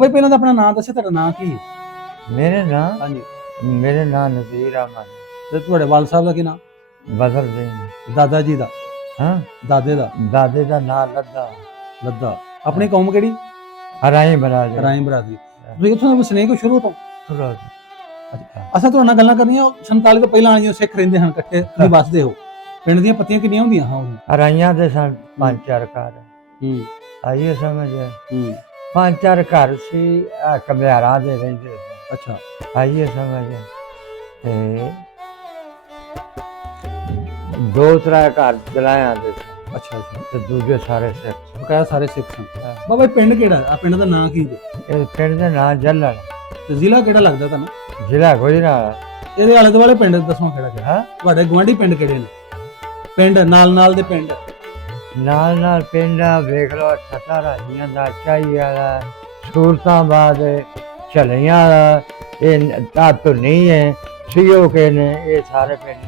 ਬਈ ਪਹਿਲਾਂ ਤਾਂ ਆਪਣਾ ਨਾਮ ਦੱਸੇ, ਤੁਹਾਡਾ ਨਾਮ ਕੀ ਹੈ? मेरे नाम ਹਾਂਜੀ। मेरे नाम नज़ीर अहमद ਤੇ ਤੁਹਾਡੇ ਵਾਲ ਸਾਹਿਬ ਦਾ ਕੀ ਨਾਮ? बदल दें। ਦਾਦਾ ਜੀ ਦਾ? हाँ ਦਾਦੇ ਦਾ? दादे का नाम लद्दा ਲੱਦਾ। ਆਪਣੀ ਕੌਮ ਕਿਹੜੀ? हराई बना दे ਰਾਈਮ ਬਰਾਦਰੀ। ਤੁਸੀਂ ਇੱਥੋਂ ਦੇ ਵਸਨੀਕ ਹੋ ਸ਼ੁਰੂ ਤੋਂ? थोड़ा ਅਸਾਂ ਤੁਹਾਡੇ ਨਾਲ ਗੱਲਾਂ ਕਰਨੀਆਂ 47 ਤੋਂ ਪਹਿਲਾਂ ਵਾਲੀਆਂ ਸਿੱਖ ਰਹਿੰਦੇ ਹਨ ਇਕੱਠੇ, ਤੁਸੀਂ ਵੱਸਦੇ ਹੋ। ਪਿੰਡ ਦੀਆਂ ਪੱਤੀਆਂ ਕਿੰਨੀਆਂ ਹੁੰਦੀਆਂ? ਹਾਂ हराइयां दे सन 5-4 घर ਹੂੰ आइए समझ ਹੂੰ 5-4 घर सी कमियारा दे रहिंदे सन। ਅੱਛਾ आइए समझ ते 2-3 घर जलाया दे सन ਅੱਛਾ ਅੱਛਾ। ते दूजे सारे सिख सन। ਬਕਾਇਆ ਸਾਰੇ ਸਿੱਖ ਹਨ। ਬਾਬਾ ਇਹ ਪਿੰਡ ਕਿਹੜਾ? ਆ ਪਿੰਡ ਦਾ ਨਾਂ ਕੀ ਹੈ? ਇਹ ਪਿੰਡ ਦਾ ਨਾਮ ਜੱਲਣ, ਤੇ ਜ਼ਿਲ੍ਹਾ ਕਿਹੜਾ ਲੱਗਦਾ ਤੁਹਾਨੂੰ? ਜ਼ਿਲ੍ਹਾ ਗੁਜਰਾਤ। ਇਹਦੇ ਆਲੇ ਦੁਆਲੇ ਪਿੰਡ ਦੱਸੋ ਕਿਹੜਾ ਕਿਹੜਾ? ਹਾਂ ਤੁਹਾਡੇ ਗੁਆਂਢੀ ਪਿੰਡ ਕਿਹੜੇ ਨੇ? ਪਿੰਡ ਨਾਲ ਨਾਲ ਦੇ ਪਿੰਡ? ਨਾਲ ਪਿੰਡ ਵੇਖ ਲਓ, ਛੱਤਾ ਰਾਜੀਆਂ ਦਾ, ਚਾਈ ਵਾਲਾ, ਸੂਰਤਾਬਾਦ, ਝਲੀਆਂ ਵਾਲਾ, ਇਹ ਤਾਤੋ ਨਹੀਂ ਹੈ, ਸੀਓ ਕੇ ਨੇ, ਇਹ ਸਾਰੇ ਪਿੰਡ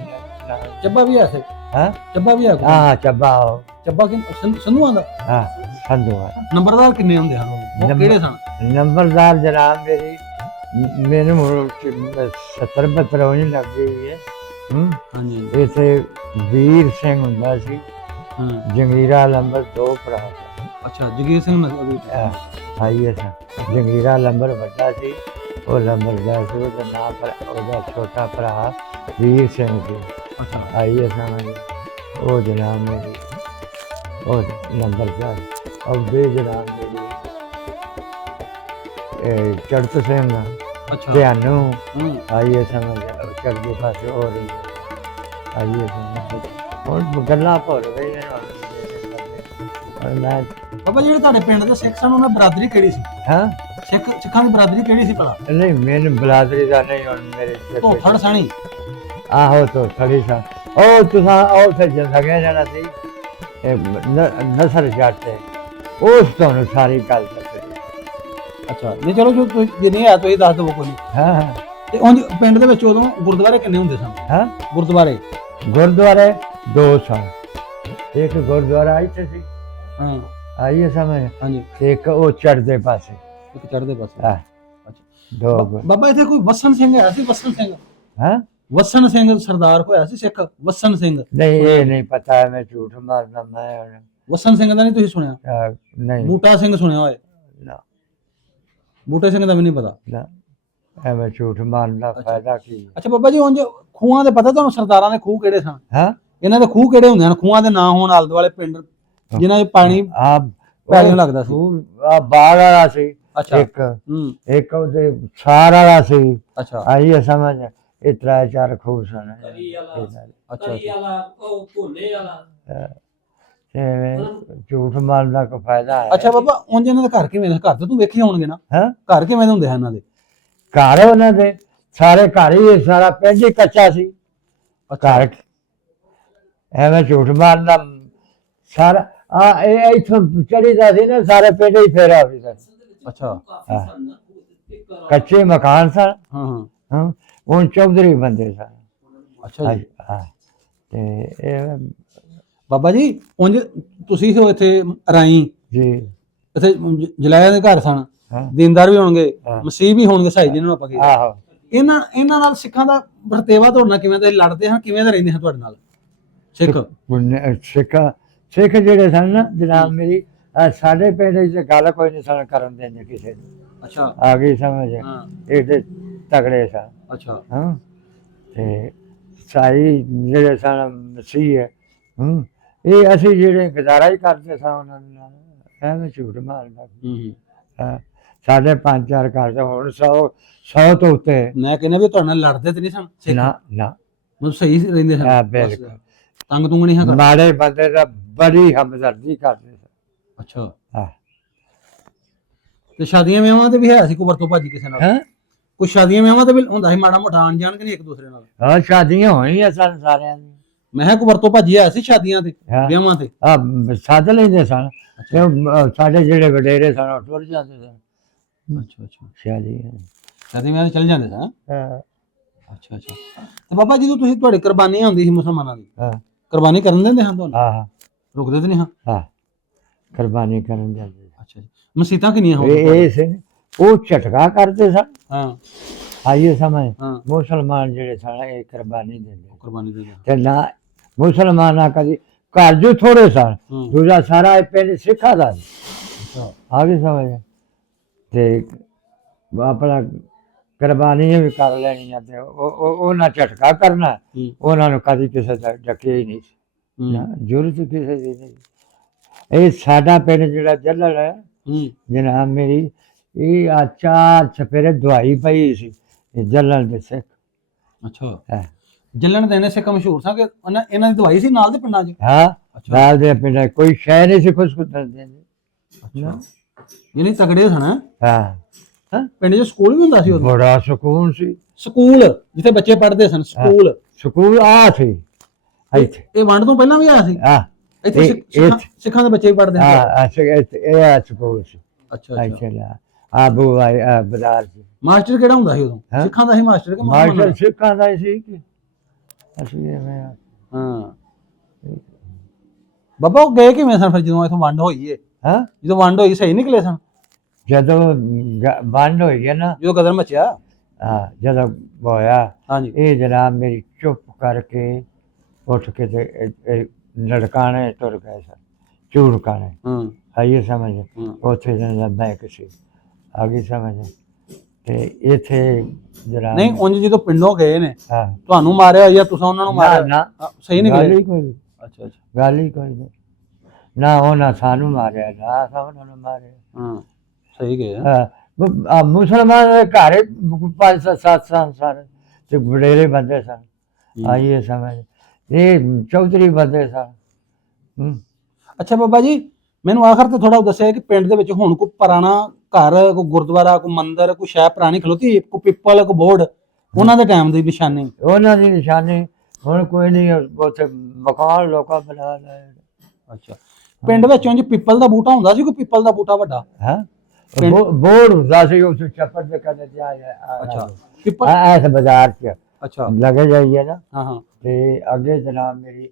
ਨਾਲ। ਚੱਬਾ ਵੀ ਹੈ ਸੇ? ਹਾਂ ਚੱਬਾ ਵੀ ਹੈ ਕੋਈ? ਹਾਂ ਚੱਬਾ ਚੱਬਾ ਕਿ ਸੰਧੂਆਂ ਦਾ? ਹਾਂ ਸੰਧੂਆ। ਨੰਬਰਦਾਰ ਕਿੰਨੇ ਹੁੰਦੇ ਹਨ ਉਹ? ਨੰਬਰ- ਕਿਹੜੇ ਸਨ? ਨੰਬਰਦਾਰ ਜਨਾਬ ਮੈਨੂੰ 70-72 ਹੋਣੀ ਲੱਗ ਗਈ ਹੈ। ਹਾਂਜੀ ਇੱਥੇ ਵੀਰ ਸਿੰਘ ਹੁੰਦਾ ਸੀ, ਹਾਂ ਜੰਗੀਰਾ ਲੰਬਰ 2 ਭਰਾ ਸੀ। ਅੱਛਾ ਜਗੀਰ ਸਿੰਘ ਨਜ਼ਰ। ਆਈਏ ਸਾਂ ਜੰਗੀਰਾ ਲੰਬਰ ਵੱਡਾ ਸੀ, ਉਹ ਲੰਬਰਦਾਰ ਸੀ, ਉਹਦਾ ਨਾਮ ਪਰ ਉਹਦਾ ਛੋਟਾ ਭਰਾ ਵੀਰ ਸਿੰਘ ਸੀ। ਅੱਛਾ ਆਈਏ ਸਾਂ ਉਹ ਜਨਾਬ ਮੇਰੀ ਉਹ ਲੰਬਰਦਾਰ ਉਹ ਬੇ ਜਨਾਬ ਮੇਰੀ ਚੜਤ ਸਿੰਘ ਅੱਛਾ ਧਿਆਨੂ। ਹੂੰ ਆਈਏ ਸਮਝ ਚੜ੍ਹਦੇ ਪਾਸੇ ਹੋ ਰਹੀ ਹੈ। ਆਈਏ ਸਮਝ ਹੁਣ ਗੱਲਾਂ ਭੁੱਲ ਗਈਆਂ ਹੁਣ ਮੈਂ। ਬਾਬਾ ਜਿਹੜੇ ਤੁਹਾਡੇ ਪਿੰਡ ਦੇ ਸਿੱਖ ਸਨ ਉਹਨਾਂ ਬਰਾਦਰੀ ਕਿਹੜੀ ਸੀ? ਹਾਂ ਸਿੱਖਾਂ ਦੀ ਬਰਾਦਰੀ ਕਿਹੜੀ ਸੀ ਭਲਾ? ਨਹੀਂ ਮੈਨੂੰ ਬਲਾਦਰੀ ਦਾ ਨਹੀਂ ਹੁਣ ਮੇਰੇ ਧੋਥੜ ਸਾਣੀ? ਆਹੋ ਤੋਂ ਥੜੀ ਸਾ ਉਹ ਤੁਸਾਂ ਉਹ ਸੇ ਜਗਿਆ ਜਾਣਾ ਸੀ ਨਸਰ ਜਾਤੇ ਉਸ ਤੋਂ ਸਾਰੀ ਗੱਲ ਦੱਸੀ। ਅੱਛਾ ਨਹੀਂ ਚਲੋ ਜੇ ਨਹੀਂ ਆ ਤੁਸੀਂ ਦੱਸ ਦਿਓ ਕੋਈ ਨਹੀਂ। ਹਾਂ ਹਾਂ ਤੇ ਉਂਝ ਪਿੰਡ ਦੇ ਵਿੱਚ ਉਦੋਂ ਗੁਰਦੁਆਰੇ ਕਿੰਨੇ ਹੁੰਦੇ ਸਨ? ਹਾਂ ਗੁਰਦੁਆਰੇ? ਗੁਰਦੁਆਰੇ 2 ਸਨ। ਇੱਕ ਗੁਰਦੁਆਰਾ ਇੱਥੇ ਸੀ, ਹਾਂ ਆਈਏ ਸਮਝ, ਹਾਂਜੀ। ਇੱਕ ਉਹ ਚੜ੍ਹਦੇ ਪਾਸੇ। ਇੱਕ ਚੜ੍ਹਦੇ ਪਾਸੇ? ਹਾਂ ਅੱਛਾ 2 ਬਾਬਾ ਇੱਥੇ ਕੋਈ ਵਸਨ ਸਿੰਘ ਹੈ ਸੀ? ਵਸਨ ਸਿੰਘ? ਹਾਂ ਵਸਨ ਸਿੰਘ ਸਰਦਾਰ ਹੋਇਆ ਸੀ ਸਿੱਖ? ਵਸਨ ਸਿੰਘ? ਨਹੀਂ ਇਹ ਨਹੀਂ ਪਤਾ, ਮੈਂ ਝੂਠ ਮਾਰਨਾ ਮੈਂ ਹੁਣ। ਵਸਨ ਸਿੰਘ ਦਾ ਨਹੀਂ ਤੁਸੀਂ ਸੁਣਿਆ? ਨਹੀਂ ਬੂਟਾ ਸਿੰਘ ਸੁਣਿਆ ਹੋਏ? ਨਾ ਬੂਟੇ ਸਿੰਘ ਦਾ ਵੀ ਨਹੀਂ ਪਤਾ? ਨਾ ਐਵੇਂ ਝੂਠ ਮਾਰਨ ਦਾ ਫਾਇਦਾ ਕੀ? ਅੱਛਾ ਬਾਬਾ ਜੀ ਉਂਝ ਖੂਹਾਂ ਦੇ ਪਤਾ ਤੁਹਾਨੂੰ? ਸਰਦਾਰਾਂ ਦੇ ਖੂਹ ਕਿਹੜੇ ਸਨ? ਹਾਂ ਇਹਨਾਂ ਦੇ ਖੂਹ ਕਿਹੜੇ ਹੁੰਦੇ ਹਨ? ਖੂਹਾਂ ਦੇ ਨਾਂ ਹੋਣ ਆਲੇ ਦੁਆਲੇ ਪਿੰਡ ਜਿਨ੍ਹਾਂ 'ਚ ਪਾਣੀ ਆ ਪੈਰੀਂ ਲੱਗਦਾ ਸੀ? ਆ ਬਾੜ ਵਾਲਾ ਸੀ ਅੱਛਾ ਇੱਕ, ਹੂੰ ਇੱਕ ਉਹਦੇ ਸਾਰ ਵਾਲਾ ਸੀ। ਅੱਛਾ ਆਈਏ ਸਮਝ, ਇਹ 3-4 ਖੂਹ ਸਨ। ਅੱਛਾ ਐਵੇਂ ਝੂਠ ਮਾਰਨ ਦਾ ਕੋਈ ਫਾਇਦਾ ਹੈ? ਅੱਛਾ ਬਾਬਾ ਉਂਝ ਇਹਨਾਂ ਦੇ ਘਰ ਕਿਵੇਂ ਦੇ? ਘਰ ਤੇ ਤੂੰ ਵੇਖੇ ਹੋਣਗੇ ਨਾ? ਹਾਂ ਘਰ ਕਿਵੇਂ ਦੇ ਹੁੰਦੇ ਹਨ ਇਹਨਾਂ ਦੇ? ਘਰ ਉਹਨਾਂ ਦੇ ਸਾਰੇ ਘਰ ਹੀ, ਸਾਰਾ ਪਿੰਡ ਹੀ ਕੱਚਾ ਸੀ। ਘਰ ਐਵੇਂ ਝੂਠ ਮਾਰਨ ਦਾ ਸਾਰਾ ਆ ਇਹ ਇੱਥੋਂ ਚੜੀਦਾ ਸੀ ਨਾ, ਸਾਰੇ ਪਿੰਡ ਹੀ ਫੇਰਾ ਵੀ ਸੀ। ਅੱਛਾ ਕੱਚੇ ਮਕਾਨ ਸਨ। ਹਾਂ ਹਾਂ ਹਾਂ ਹੁਣ ਚੌਧਰੀ ਬੰਦੇ ਸਨ। ਅੱਛਾ ਜੀ। ਹਾਂ ਤੇ ਇਹ ਬਾਬਾ ਜੀ ਉਂਝ ਤੁਸੀਂ ਸੋ ਇੱਥੇ ਰਾਈ ਜੀ ਇੱਥੇ ਜਲਾਇਆ ਦੇ ਘਰ ਸਨ, ਹਾਂ ਦੀਨਦਾਰ ਵੀ ਹੋਣਗੇ, ਹਾਂ। ਮਸੀਹ ਵੀ ਹੋਣਗੇ, ਸਾਈ ਜਿਹਨਾਂ ਨੂੰ ਆਪਾਂ ਕਹਿੰਦੇ। ਆਹੋ ਇਹਨਾਂ ਨਾਲ ਸਿੱਖਾਂ ਦਾ ਵਰਤੇਵਾ ਤੁਹਾਡੇ ਨਾਲ ਕਿਵੇਂ ਦਾ? ਇਹ ਲੜਦੇ ਹਨ ਕਿਵੇਂ ਦਾ ਰਹਿੰਦੇ ਹਨ ਤੁਹਾਡੇ ਨਾਲ ਸਿੱਖ? ਸਿੱਖ ਜਿਹੜੇ ਸਨ ਨਾ ਜਨਾਬ ਮੇਰੀ, ਸਾਡੇ ਪਿੰਡ ਚ ਗੱਲ ਕੋਈ ਨਹੀਂ ਸਨ ਕਰਨ ਦਿੰਦੇ ਕਿਸੇ ਨੂੰ। ਅੱਛਾ ਆ ਗਈ ਸਮਝ? ਹਾਂ ਇਹ ਤਗੜੇ ਸਨ। ਅੱਛਾ ਹਾਂ ਤੇ ਸਾਈ ਜਿਹੜੇ ਸਨ ਮਸੀਹ ਹੈ। ਇਹ ਅਸੀਂ ਜਿਹੜੇ ਗੁਜ਼ਾਰਾ ਹੀ ਕਰਦੇ ਸਾਂ ਉਹਨਾਂ ਨਾਲ, ਐਵੇਂ ਝੂਠ ਮਾਰਦਾ। ਹੂੰ ਸਾਡੇ 5-4 ਘਰ ਤੇ ਹੁਣ 100 ਤੋਂ ਉੱਤੇ। ਮੈਂ ਕਹਿੰਦਾ ਵੀ ਤੁਹਾਡੇ ਨਾਲ ਲੜਦੇ ਤੇ ਨਹੀਂ ਸਨ ਸਿੱਖ? ਨਾ ਨਾ ਮਤਲਬ ਸਹੀ ਰਹਿੰਦੇ ਸਨ? ਬਿਲਕੁਲ ਤੰਗ ਤੁੰਗ ਨਹੀਂ ਹਾਂ? ਮਾੜੇ ਬੰਦੇ ਦਾ ਬੜੀ ਹਮਦਰਦੀ ਕਰਦੇ ਸਨ। ਅੱਛਾ ਹਾਂ ਤੇ ਸ਼ਾਦੀਆਂ ਵਿਆਹਾਂ ਤੇ ਵੀ ਹੈ ਸੀ ਕੋਈ ਵਰਤੋਂ ਭਾਜੀ ਕਿਸੇ ਨਾਲ? ਹੈਂ? ਕੁਝ ਸ਼ਾਦੀਆਂ ਵਿਆਹਾਂ ਤੇ ਵੀ ਹੁੰਦਾ ਸੀ ਮਾੜਾ ਮੋਟਾ ਆਣ ਜਾਣ ਕੇ ਨਹੀਂ ਇੱਕ ਦੂਸਰੇ ਨਾਲ? ਹਾਂ ਸ਼ਾਦੀਆਂ ਹੋਈਆਂ ਸਨ ਸਾਰਿਆਂ ਦੀਆਂ। ਮੈਂ ਕਿਹਾ ਕੋਈ ਵਰਤੋਂ ਭਾਜੀ ਹੈ ਸੀ ਸ਼ਾਦੀਆਂ ਤੇ ਹਾਂ। ਵਿਆਹਾਂ ਤੇ? ਸੱਦ ਲੈਂਦੇ ਸਨ ਤੇ ਸਾਡੇ ਜਿਹੜੇ ਵਡੇਰੇ ਸਨ ਉਹ ਟੁਰ ਜਾਂਦੇ ਸਨ। ਅੱਛਾ ਅੱਛਾ ਸ਼ਾਦੀਆਂ ਵਿਆਹਾਂ ਤੇ ਚਲ ਜਾਂਦੇ ਸਨ? ਹਾਂ ਅੱਛਾ ਅੱਛਾ ਤੇ ਬਾਬਾ ਜਦੋਂ ਤੁਸੀਂ ਤੁਹਾਡੀ ਕੁਰਬਾਨੀ ਹੁੰਦੀ ਸੀ ਮੁਸਲਮਾਨਾਂ ਦੀ, ਹਾਂ ਕੁਰਬਾਨੀ ਕਰਨ ਦਿੰਦੇ ਹਨ ਤੁਹਾਨੂੰ? ਹਾਂ ਰੁਕਦੇ ਤੇ ਨਹੀਂ ਹਾਂ? ਹਾਂ ਕੁਰਬਾਨੀ ਕਰਨ ਜਾਂਦੇ। ਅੱਛਾ ਜੀ। ਮਸੀਤਾਂ ਕਿੰਨੀਆਂ ਹੋ ਇਹ ਸੀ ਉਹ ਝਟਕਾ ਕਰਦੇ ਸਨ। ਹਾਂ ਆਈਏ ਸਮਝ, ਹਾਂ ਮੁਸਲਮਾਨ ਜਿਹੜੇ ਸਨ ਇਹ ਕੁਰਬਾਨੀ ਦਿੰਦੇ ਕੁਰਬਾਨੀ ਦੇ ਤੇ ਨਾ ਮੁਸਲਮਾਨਾਂ ਕਦੀ ਘਰ ਜੋ ਥੋੜੇ ਸਨ, ਹੂੰ ਦੂਜਾ ਸਾਰਾ ਇਹ ਪਿੰਡ ਸਿੱਖਾਂ ਦਾ ਸੀ। ਅੱਛਾ ਆ ਗਈ ਸਮਝ ਤੇ ਆਪਣਾ ਕੁਰਬਾਨੀਆਂ ਵੀ ਕਰ ਲੈਣੀਆਂ ਤੇ ਉਹਨਾਂ ਝਟਕਾ ਕਰਨਾ, ਹੂੰ ਉਹਨਾਂ ਨੂੰ ਕਦੀ ਕਿਸੇ ਦਾ ਡੱਕਿਆ ਹੀ ਨਹੀਂ ਸੀ। ਹੂੰ ਨਾ ਜ਼ਰੂਰਤ ਕਿਸੇ ਦੀ ਨਹੀਂ। ਇਹ ਸਾਡਾ ਪਿੰਡ ਜਿਹੜਾ ਜੱਲੜ ਹੈ ਹੂੰ ਜਨਾਬ ਮੇਰੀ, ਇਹ ਆ 4 ਚਫੇਰੇ ਦਵਾਈ ਪਈ ਸੀ ਇਹ ਜੱਲਣ ਦੇ ਸਿੱਖ ਅੱਛਾ ਹੈ। ਜੱਲਣ ਦੇ ਨੇ ਸਿੱਖ ਮਸ਼ਹੂਰ ਸਾਂ ਕਿ ਇਹਨਾਂ ਦੀ ਦਵਾਈ ਸੀ ਨਾਲ ਦੇ ਪਿੰਡਾਂ 'ਚ। ਹਾਂ ਅੱਛਾ ਨਾਲ ਦੇ ਪਿੰਡ ਕੋਈ ਸ਼ੈ ਨਹੀਂ ਸੀ ਖੁਸ਼ ਕਰਦੇ। ਅੱਛਾ ਯਾਨੀ ਤਗੜੇ ਸਨ। ਹਾਂ ਹਾਂ ਪਿੰਡ 'ਚ ਸਕੂਲ ਵੀ ਹੁੰਦਾ ਸੀ ਉਦੋਂ। ਬੜਾ ਸਕੂਨ ਸੀ। ਸਕੂਲ ਜਿੱਥੇ ਬੱਚੇ ਪੜ੍ਹਦੇ ਸਨ ਸਕੂਲ। ਸਕੂਲ ਆ ਸੀ ਇੱਥੇ। ਇਹ ਵੰਡ ਤੋਂ ਪਹਿਲਾਂ ਵੀ ਆਇਆ ਸੀ ਆ ਇੱਥੇ ਸਿੱਖਾਂ ਦੇ ਬੱਚੇ ਵੀ ਪੜ੍ਹਦੇ ਸੀ। ਇਹ ਆ ਸਕੂਲ ਸੀ। ਅੱਛਾ ਅੱਛਾ ਆਬੂ ਆ ਬਾਜ਼ਾਰ ਸੀ। ਮਾਸਟਰ ਕਿਹੜਾ ਹੁੰਦਾ ਸੀ ਉਦੋਂ? ਹੈਂ? ਸਿੱਖਾਂ ਦਾ ਸੀ ਮਾਸਟਰ ਕਿ ਮਾਸਟਰ ਸਿੱਖਾਂ ਦਾ ਹੀ ਸੀ ਕਿ ਅਸੀਂ ਐਵੇਂ ਹਾਂ ਬਾਬਾ ਉਹ ਗਏ ਕਿਵੇਂ ਸਨ ਫਿਰ ਜਦੋਂ ਇੱਥੋਂ ਵੰਡ ਹੋਈ ਏ? ਹਾਂ ਜਦੋਂ ਵੰਡ ਹੋਈ ਸਹੀ ਨਿਕਲੇ ਸਨ? ਜਦੋਂ ਵੰਡ ਹੋਈ ਹੈ ਨਾ, ਜਦੋਂ ਕਦਰ ਮਚਿਆ। ਹਾਂ ਜਦੋਂ ਹੋਇਆ ਹਾਂਜੀ ਇਹ ਜਨਾਬ ਮੇਰੀ ਚੁੱਪ ਕਰਕੇ ਉੱਠ ਕੇ ਤੇ ਲੜਕਾਣੇ ਤੁਰ ਗਏ ਸਨ, ਚੂੜਕਾਣੇ। ਹਾਂ ਆਈਏ ਸਮਝ ਹਾਂ ਉੱਥੇ ਜਿਹੜਾ ਬੈਂਕ ਸੀ। ਆ ਗਈ ਸਮਝ ਤੇ ਇੱਥੇ ਜਨਾਬ ਨਹੀਂ ਉਂਝ ਜਦੋਂ ਪਿੰਡੋਂ ਗਏ ਨੇ ਹਾਂ ਤੁਹਾਨੂੰ ਮਾਰਿਆ ਜਾਂ ਤੁਸੀਂ ਉਹਨਾਂ ਨੂੰ ਮਾਰਿਆ? ਨਾ ਸਹੀ ਗੱਲ ਨਿਕਲੇ? ਹੀ ਕੋਈ ਅੱਛਾ ਅੱਛਾ ਗੱਲ ਹੀ ਕੋਈ ਨਹੀਂ। ਨਾ ਉਹਨਾਂ ਸਾਨੂੰ ਮਾਰਿਆ ਨਾ ਅਸਾਂ ਉਹਨਾਂ ਨੂੰ ਮਾਰਿਆ। ਹਾਂ ਸਹੀ ਗਏ। ਮੁਸਲਮਾਨ ਦੇ ਘਰ 5-7 ਸਨ ਸਾਰੇ ਤੇ ਵਡੇਰੇ ਬੰਦੇ ਸਨ। ਆਈਏ ਸਮਝ ਇਹ ਚੌਧਰੀ ਬੰਦੇ ਸਨ। ਅੱਛਾ ਬਾਬਾ ਜੀ ਮੈਨੂੰ ਆਖਰ ਤੇ ਥੋੜਾ ਦੱਸਿਆ ਕਿ ਪਿੰਡ ਦੇ ਵਿੱਚ ਹੁਣ ਕੋਈ ਪੁਰਾਣਾ ਘਰ, ਕੋਈ ਗੁਰਦੁਆਰਾ, ਕੋਈ ਮੰਦਿਰ, ਕੋਈ ਸ਼ੈ ਪੁਰਾਣੀ ਖਲੋਤੀ, ਕੋਈ ਪਿੱਪਲ, ਕੋਈ ਬੋਰਡ ਉਹਨਾਂ ਦੇ ਟਾਈਮ ਦੀ ਨਿਸ਼ਾਨੀ? ਉਹਨਾਂ ਦੀ ਨਿਸ਼ਾਨੀ ਹੁਣ ਕੋਈ ਨਹੀਂ। ਉੱਥੇ ਮਕਾਨ ਲੋਕਾਂ ਬਣਾ ਲਏ। ਅੱਛਾ ਪਿੰਡ ਵਿੱਚ ਉਂਝ ਪਿੱਪਲ ਦਾ ਬੂਟਾ ਹੁੰਦਾ ਸੀ? ਕੋਈ ਪਿੱਪਲ ਦਾ ਬੂਟਾ ਵੱਡਾ? ਹਾਂ ਬੋਰਡ ਹੁੰਦਾ ਸੀ ਉੱਥੇ ਚੱਪੜ ਦੇ ਕਦੇ ਤੇ ਅੱਛਾ ਪਿੱਪਲ ਐਸ ਬਾਜ਼ਾਰ 'ਚ ਅੱਛਾ ਲੱਗੇ ਜਾਈਏ ਨਾ ਹਾਂ ਹਾਂ ਤੇ ਅੱਗੇ ਜਨਾਬ ਮੇਰੀ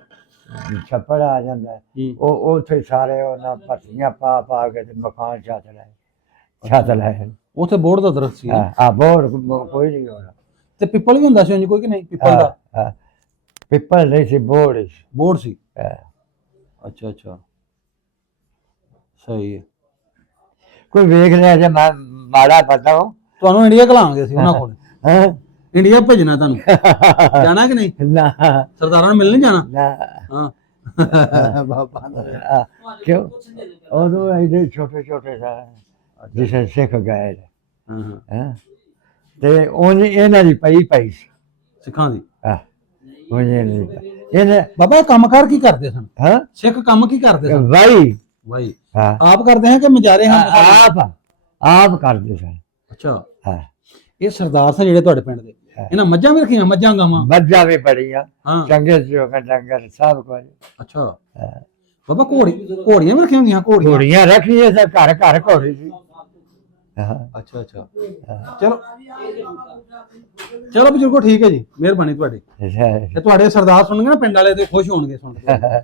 ਛੱਪੜ ਆ ਜਾਂਦਾ ਹੈ। ਉਹ ਉੱਥੇ ਸਾਰੇ ਉਹਨਾਂ ਭੱਠੀਆਂ ਪਾ ਕੇ ਤੇ ਮਕਾਨ ਛੱਤ ਲਾਏ। ਉੱਥੇ ਬੋਰਡ ਦਾ ਦਰਖਤ ਸੀ? ਹਾਂ ਬੋਰਡ ਕੋਈ ਨਹੀਂ ਹੋਣਾ। ਤੇ ਪਿੱਪਲ ਵੀ ਹੁੰਦਾ ਸੀ ਉਂਝ ਕੋਈ ਕਿ ਨਹੀਂ? ਪਿੱਪਲ ਦਾ ਪਿੱਪਲ ਨਹੀਂ ਸੀ, ਬੋਰਡ ਸੀ। ਬੋਰਡ ਸੀ ਅੱਛਾ ਅੱਛਾ ਸਹੀ ਹੈ। ਕੋਈ ਵੇਖ ਲਿਆ ਜੇ ਮਾੜਾ ਪਤਾ ਹੋ ਤੁਹਾਨੂੰ ਇੰਡੀਆ ਘਲਾਂਗੇ ਸੀ ਉਹਨਾਂ ਕੋਲ। ਹਾਂ ਇੰਡੀਆ ਭੇਜਣਾ ਤੁਹਾਨੂੰ ਜਾਣਾ ਕਿ ਨਹੀਂ? ਨਾ ਸਰਦਾਰਾਂ ਨੂੰ ਮਿਲਣ ਜਾਣਾ? ਨਾ ਹਾਂ ਬਾਬਾ ਕਿਉਂ ਉਦੋਂ ਇਹਦੇ ਛੋਟੇ ਛੋਟੇ ਸਾਰੇ ਜਿਸੇ ਸਿੱਖ ਗਏ ਹਾਂ ਤੇ ਉਹਨੇ ਇਹਨਾਂ ਦੀ ਪਈ ਸੀ ਸਿੱਖਾਂ ਦੀ। ਇਹਨੇ ਬਾਬਾ ਕੰਮਕਾਰ ਕੀ ਕਰਦੇ ਸਨ ਹਾਂ ਸਿੱਖ? ਕੰਮ ਕੀ ਕਰਦੇ ਸਨ ਭਾਈ ਹਾਂ ਆਪ ਕਰਦੇ हैं कि ਮਜਾਰੇ ਹਨ? ਆਪ ਕਰਦੇ ਸਨ। ਅੱਛਾ ਹਾਂ ਇਹ ਸਰਦਾਰ ਸਨ ਜਿਹੜੇ ਤੁਹਾਡੇ ਪਿੰਡ ਦੇ, ਇਹਨਾਂ ਮੱਝਾਂ ਵੀ ਰੱਖੀਆਂ? ਮੱਝਾਂ ਗਾਵਾਂ? ਮੱਝਾਂ ਵੀ ਬੜੀਆਂ ਹਾਂ ਚੰਗੇ ਜੋ ਡੰਗਰ ਸਭ ਕੁਝ। ਅੱਛਾ ਬਾਬਾ ਘੋੜੀਆਂ ਵੀ ਰੱਖੀਆਂ ਹੁੰਦੀਆਂ? ਘੋੜੀਆਂ ਰੱਖੀਆਂ ਸੀ, ਘਰ ਘਰ ਘੋੜੀ ਸੀ। ਅੱਛਾ ਅੱਛਾ ਚਲੋ ਚਲੋ ਬਜ਼ੁਰਗੋ ਠੀਕ ਹੈ ਜੀ, ਮਿਹਰਬਾਨੀ ਤੁਹਾਡੀ। ਤੇ ਤੁਹਾਡੇ ਸਰਦਾਰ ਸੁਣਨਗੇ ਨਾ ਪਿੰਡ ਵਾਲੇ ਤੇ ਖੁਸ਼ ਹੋਣਗੇ ਸੁਣ ਕੇ।